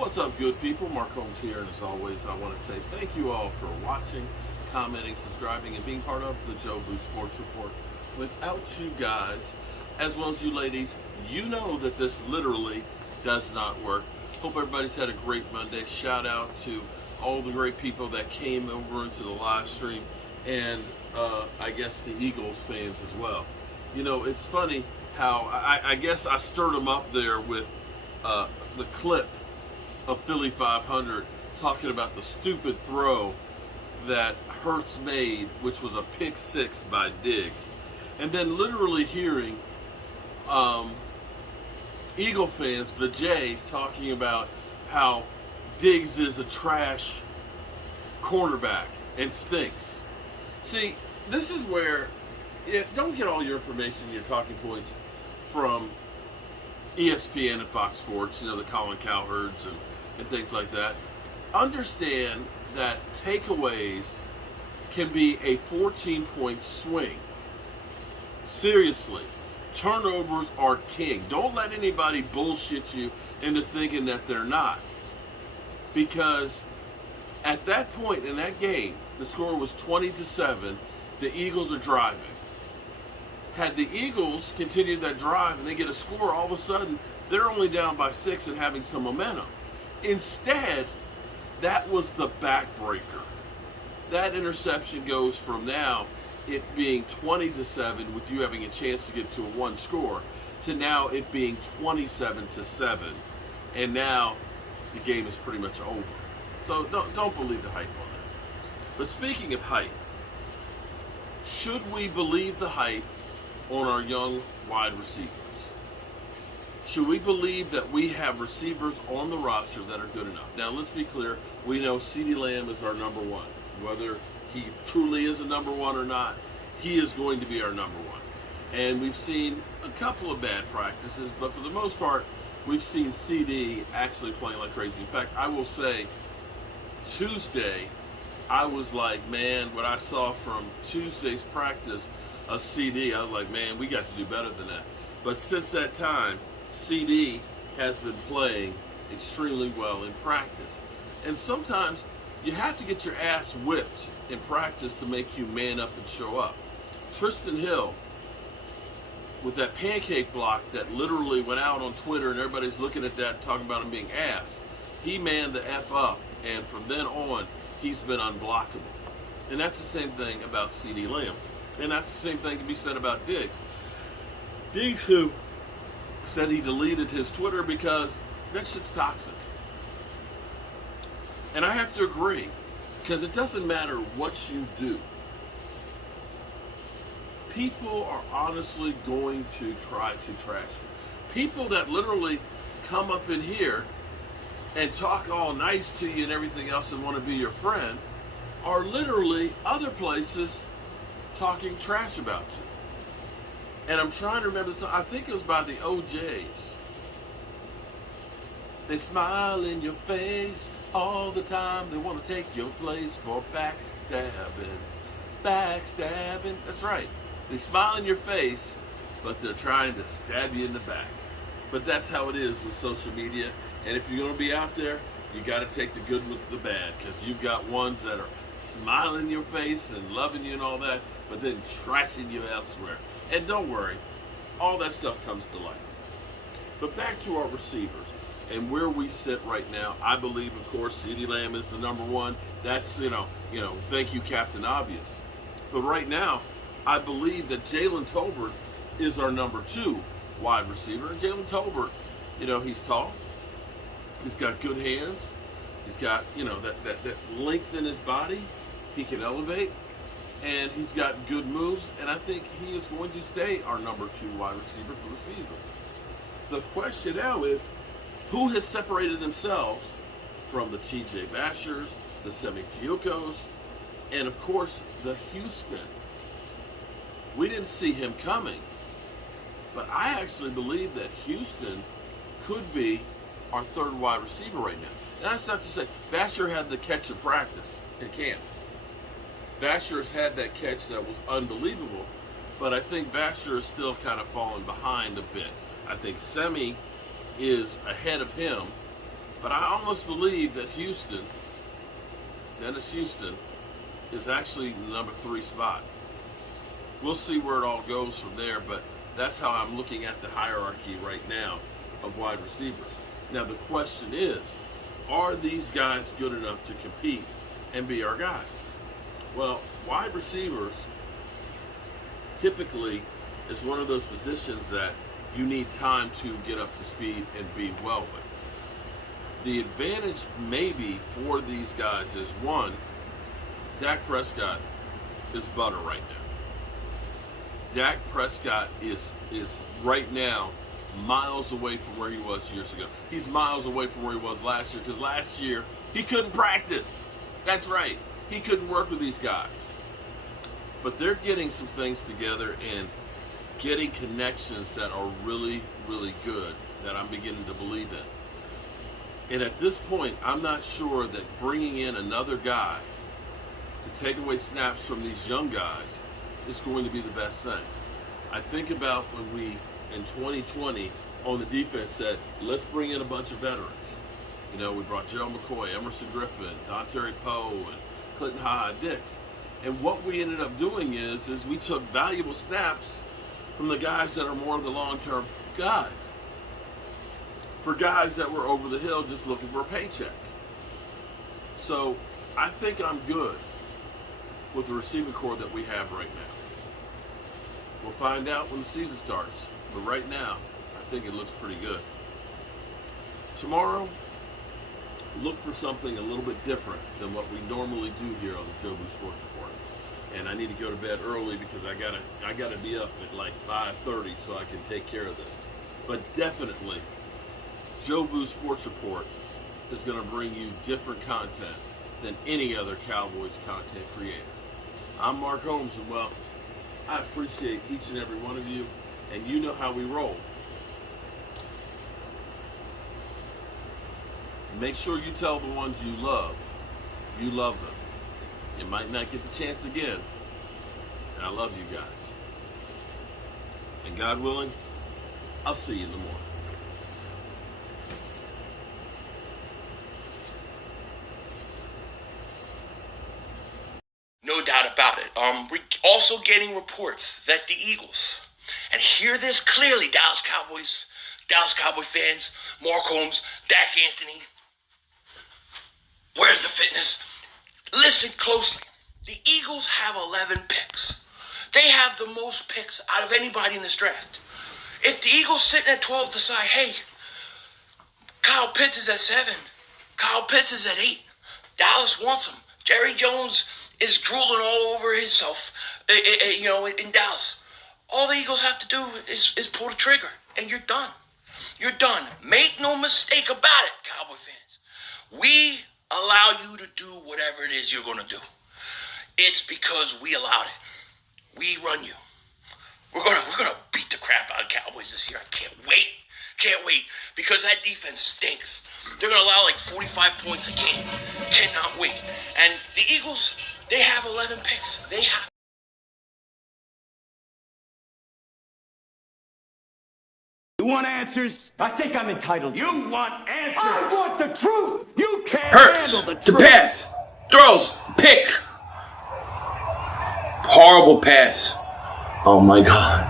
What's up, good people? Mark Holmes here, and as always, I want to say thank you all for watching, commenting, subscribing, and being part of the Joe Boo Sports Report. Without you guys, as well as you ladies, you know that this literally does not work. Hope everybody's had a great Monday. Shout out to all the great people that came over into the live stream, and I guess the Eagles fans as well. You know, it's funny how I guess I stirred them up there with the clip of Philly 500 talking about the stupid throw that Hurts made, which was a pick six by Diggs, and then literally hearing Eagle fans, the J, talking about how Diggs is a trash cornerback and stinks. See, this is where don't get all your information, your talking points from ESPN and Fox Sports, you know, the Colin Cowherds and things like that. Understand that takeaways can be a 14-point swing. Seriously, turnovers are king. Don't let anybody bullshit you into thinking that they're not. Because at that point in that game, the score was 20-7. The Eagles are driving. Had the Eagles continued that drive and they get a score, all of a sudden they're only down by 6 and having some momentum. Instead, that was the backbreaker. That interception goes from now it being 20-7 with you having a chance to get to a one score to now it being 27-7, and now the game is pretty much over. So don't believe the hype on that. But speaking of hype, should we believe the hype on our young wide receivers? Should we believe that we have receivers on the roster that are good enough? Now, let's be clear. We know CeeDee Lamb is our number one. Whether he truly is a number one or not, he is going to be our number one. And we've seen a couple of bad practices, but for the most part, we've seen CD actually playing like crazy. In fact, I will say Tuesday, I was like, man, what I saw from Tuesday's practice of CD, I was like, man, we got to do better than that. But since that time, CD has been playing extremely well in practice. And sometimes you have to get your ass whipped in practice to make you man up and show up. Tristan Hill, with that pancake block that literally went out on Twitter and everybody's looking at that talking about him being ass, he manned the F up, and from then on, he's been unblockable. And that's the same thing about CeeDee Lamb. And that's the same thing to be said about Diggs. Diggs, who said he deleted his Twitter because that shit's toxic. And I have to agree, because it doesn't matter what you do. People are honestly going to try to trash you. People that literally come up in here and talk all nice to you and everything else and want to be your friend are literally other places talking trash about you. And I'm trying to remember, I think it was by the OJs. They smile in your face all the time. They want to take your place for backstabbing. Backstabbing. That's right. They smile in your face, but they're trying to stab you in the back. But that's how it is with social media. And if you're going to be out there, you got to take the good with the bad, because you've got ones that are smiling in your face and loving you and all that, but then trashing you elsewhere. And don't worry, all that stuff comes to light. But back to our receivers and where we sit right now. I believe, of course, CeeDee Lamb is the number one. That's, you know, thank you, Captain Obvious. But right now, I believe that Jalen Tolbert is our number two wide receiver. And Jalen Tolbert, he's tall. He's got good hands. He's got, that length in his body. He can elevate. And he's got good moves. And I think he is going to stay our number two wide receiver for the season. The question now is, who has separated themselves from the T.J. Bashers, the Semi Fiocos, and of course, the Houston? We didn't see him coming, but I actually believe that Houston could be our third wide receiver right now. And that's not to say, Basher had the catch in practice in camp. Basher's had that catch that was unbelievable, but I think Basher is still kind of falling behind a bit. I think Semi is ahead of him, But I almost believe that Dennis Houston, is actually the number 3 spot. We'll see where it all goes from there, but that's how I'm looking at the hierarchy right now of wide receivers. Now the question is, are these guys good enough to compete and be our guys? Well, wide receivers typically is one of those positions that you need time to get up to speed and be well with. The advantage maybe for these guys is, one, Dak Prescott is butter right now. Dak Prescott is right now miles away from where he was years ago. He's miles away from where he was last year, because last year he couldn't practice. That's right. He couldn't work with these guys. But they're getting some things together and getting connections that are really, really good, that I'm beginning to believe in. And at this point, I'm not sure that bringing in another guy to take away snaps from these young guys is going to be the best thing. I think about when we, in 2020, on the defense said, let's bring in a bunch of veterans. You know, we brought Gerald McCoy, Emerson Griffin, Dontae Poe, and Clinton Ha-Ha-Dix. And what we ended up doing is we took valuable snaps from the guys that are more of the long-term guys, for guys that were over the hill just looking for a paycheck. So I think I'm good with the receiving core that we have right now. We'll find out when the season starts, but right now I think it looks pretty good. Tomorrow, look for something a little bit different than what we normally do here on the Joe Boo Sports Report. And I need to go to bed early because I gotta be up at like 5:30 so I can take care of this. But definitely, Joe Boo Sports Report is going to bring you different content than any other Cowboys content creator. I'm Mark Holmes, and well, I appreciate each and every one of you, and you know how we roll. Make sure you tell the ones you love them. You might not get the chance again, and I love you guys. And God willing, I'll see you in the morning. No doubt about it. We're also getting reports that the Eagles, and hear this clearly, Dallas Cowboy fans, Mark Holmes, Dak Anthony, where's the fitness? Listen closely. The Eagles have 11 picks. They have the most picks out of anybody in this draft. If the Eagles sitting at 12 decide, hey, Kyle Pitts is at 7, Kyle Pitts is at 8, Dallas wants him, Jerry Jones is drooling all over himself, in Dallas. All the Eagles have to do is pull the trigger, and you're done. You're done. Make no mistake about it, Cowboy fans. We allow you to do whatever it is you're going to do. It's because we allowed it. We run you. We're gonna beat the crap out of Cowboys this year. I can't wait, because that defense stinks. They're gonna allow like 45 points a game. Cannot wait. And the Eagles, they have 11 picks. They have. You want answers? I think I'm entitled. You want answers? I want the truth. You can't Hurts handle the to truth. pass, throws, pick. Horrible pass. Oh my God.